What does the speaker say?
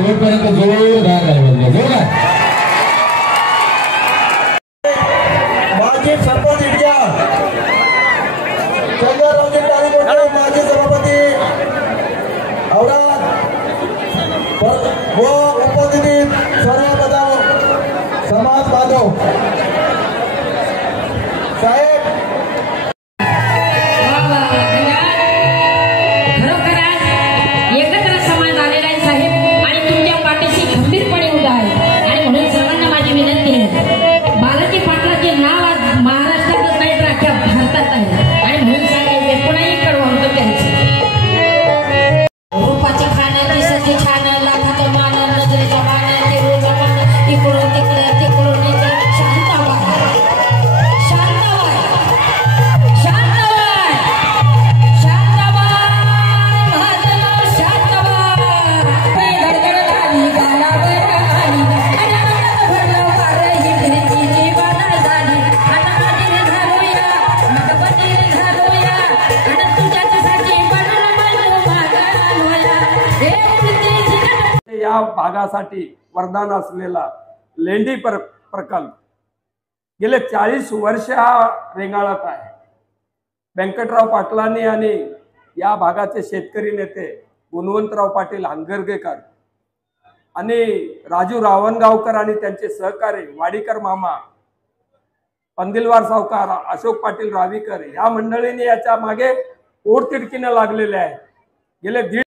शेवटपर्यंत जोरदार राहिला जोरदार माजी सरपंच इंडिया चंद्ररावजी टाळीकोटे माजी सभापती औरंगाबाद व उपस्थिती सर्व बजाव समाज बांधव साहेब या भागासाठी वरदान असलेला लेंडी प्रकल्प गेले 40 वर्ष हा रेंगाळत आहे। व्यंकटराव पाटलांनी आणि या भागाचे शेतकरी नेते गुणवंतराव पाटील हंगरगेकर आणि राजू रावणगावकर आणि त्यांचे सहकारी वाडीकर मामा पंदिलवार सावकार अशोक पाटील रावीकर या मंडळींनी याच्या मागे पोटतिडकीने लागलेले आहे। गेले